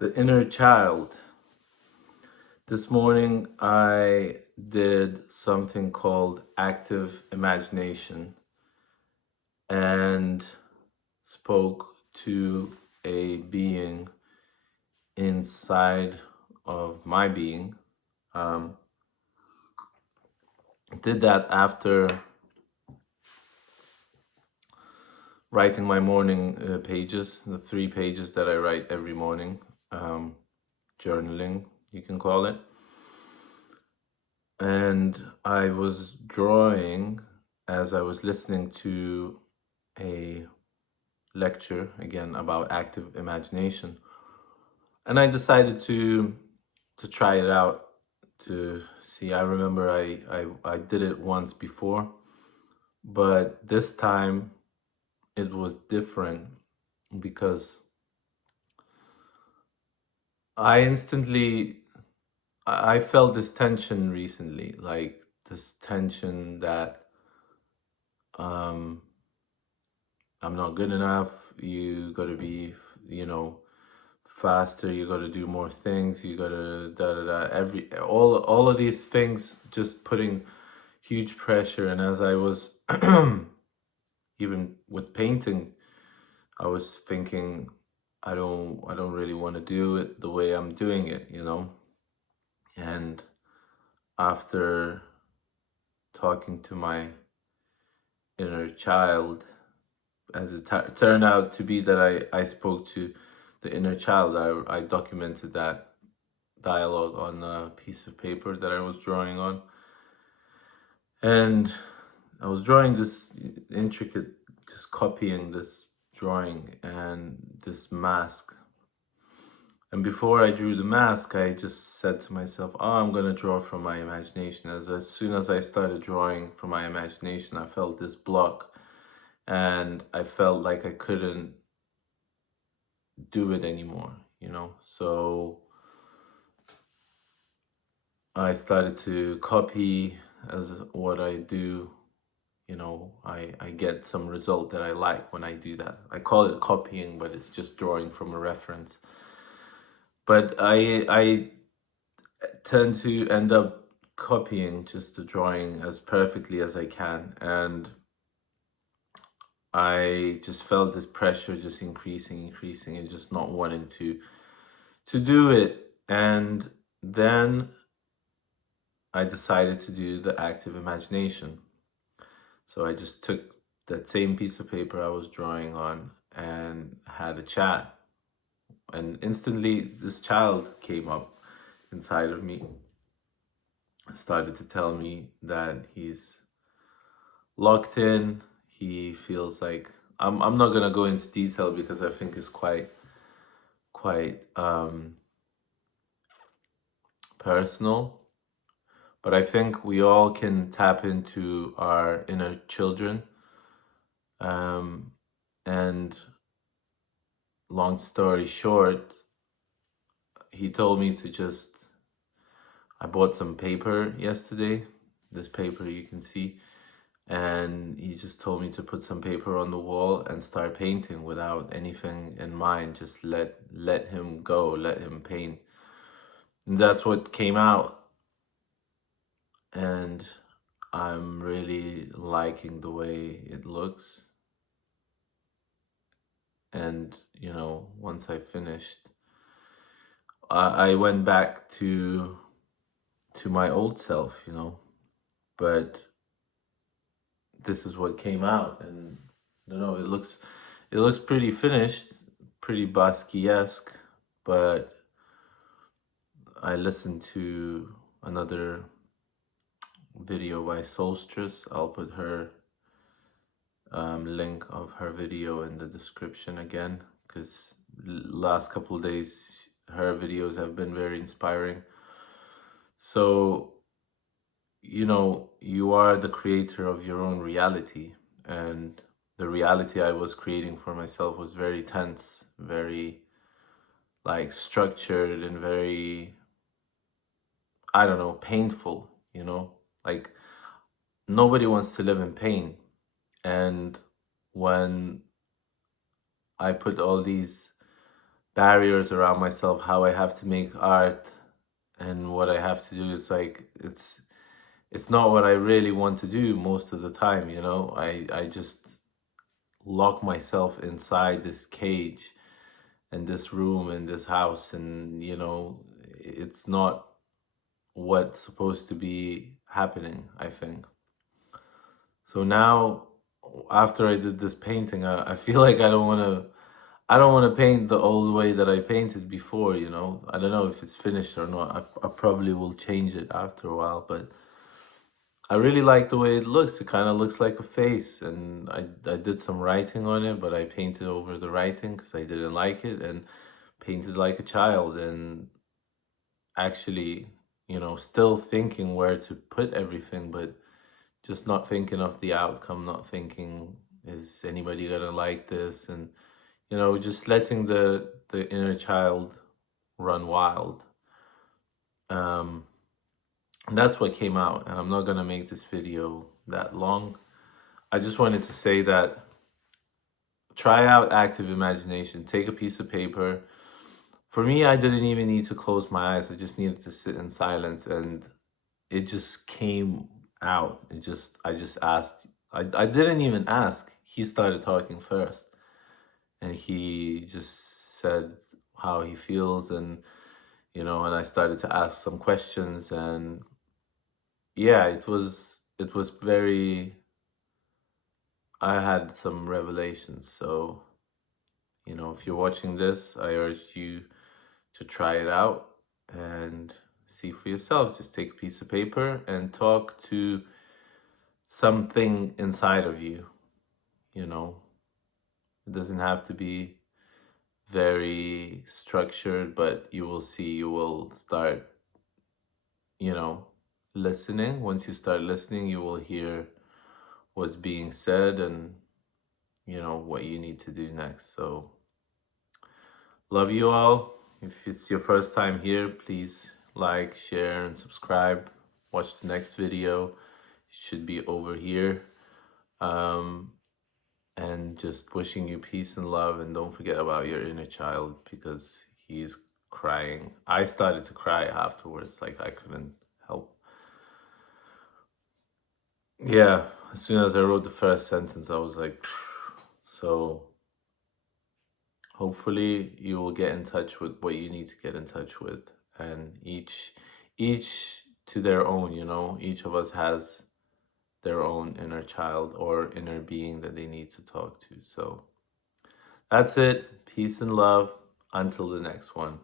The inner child. This morning I did something called active imagination and spoke to a being inside of my being. Um, did that after writing my morning pages, the 3 pages that I write every morning, journaling, you can call it. And I was drawing as I was listening to a lecture again about active imagination, and I decided to try it out to see. I remember I did it once before, but this time it was different because I felt this tension recently, like this tension that um I'm not good enough. You got to be, faster. You got to do more things. You got to da da da. All of these things just putting huge pressure. And as I was even with painting, I was thinking, I don't really want to do it the way I'm doing it. And after talking to my inner child, as it turned out to be that I spoke to the inner child. I documented that dialogue on a piece of paper that I was drawing on. And I was drawing this intricate, just copying this drawing and this mask. And before I drew the mask, I just said to myself, oh, I'm going to draw from my imagination. As soon as I started drawing from my imagination, I felt this block. And I felt like I couldn't do it anymore. So I started to copy as what I do. I get some result that I like when I do that. I call it copying, but it's just drawing from a reference. But I tend to end up copying just the drawing as perfectly as I can. And I just felt this pressure just increasing, and just not wanting to do it. And then I decided to do the active imagination. So I just took that same piece of paper I was drawing on and had a chat. And instantly this child came up inside of me, started to tell me that he's locked in. He feels like I'm not gonna go into detail because I think it's quite personal. But I think we all can tap into our inner children. And long story short, he told me I bought some paper yesterday, this paper you can see, and he just told me to put some paper on the wall and start painting without anything in mind. Just let him go, let him paint. And that's what came out. And I'm really liking the way it looks. And, once I finished, I went back to my old self. But this is what came out, and it looks pretty finished, pretty Basquiesque. But I listened to another video by Solstice. I'll put her link of her video in the description again, because last couple of days her videos have been very inspiring. So you are the creator of your own reality, and the reality I was creating for myself was very tense, very like structured, and very, I don't know, painful. Like, nobody wants to live in pain. And when I put all these barriers around myself, how I have to make art and what I have to do. Is like it's not what I really want to do most of the time, you know. I just lock myself inside this cage and this room and this house, and you know, it's not what's supposed to be happening, I think. So now, after I did this painting, I feel like I don't want to paint the old way that I painted before, you know. I don't know if it's finished or not. I probably will change it after a while, but I really like the way it looks. It kind of looks like a face, and I did some writing on it, but I painted over the writing because I didn't like it, and painted like a child, and actually, you know, still thinking where to put everything, but just not thinking of the outcome, not thinking, is anybody gonna like this? And you know, just letting the inner child run wild. Um, and that's what came out. And I'm not gonna make this video that long. I just wanted to say that try out active imagination. Take a piece of paper. For me, I didn't even need to close my eyes. I just needed to sit in silence, and it just came out. I just asked. I didn't even ask. He started talking first, and he just said how he feels, and you know, and I started to ask some questions, and yeah, it was very. I had some revelations. So you know, if you're watching this, I urge you to try it out and see for yourself. Just take a piece of paper and talk to something inside of you, you know. It doesn't have to be very structured, but you will see, you will start, you know, listening. Once you start listening, you will hear what's being said and, you know, what you need to do next. So, love you all. If it's your first time here, please like, share, and subscribe. Watch the next video. It should be over here. Um, and just wishing you peace and love, and don't forget about your inner child because he's crying. I started to cry afterwards, like I couldn't help. Yeah, as soon as I wrote the first sentence, I was like, so hopefully you will get in touch with what you need to get in touch with, and each to their own, you know. Each of us has their own inner child or inner being that they need to talk to. So that's it. Peace and love. Until the next one.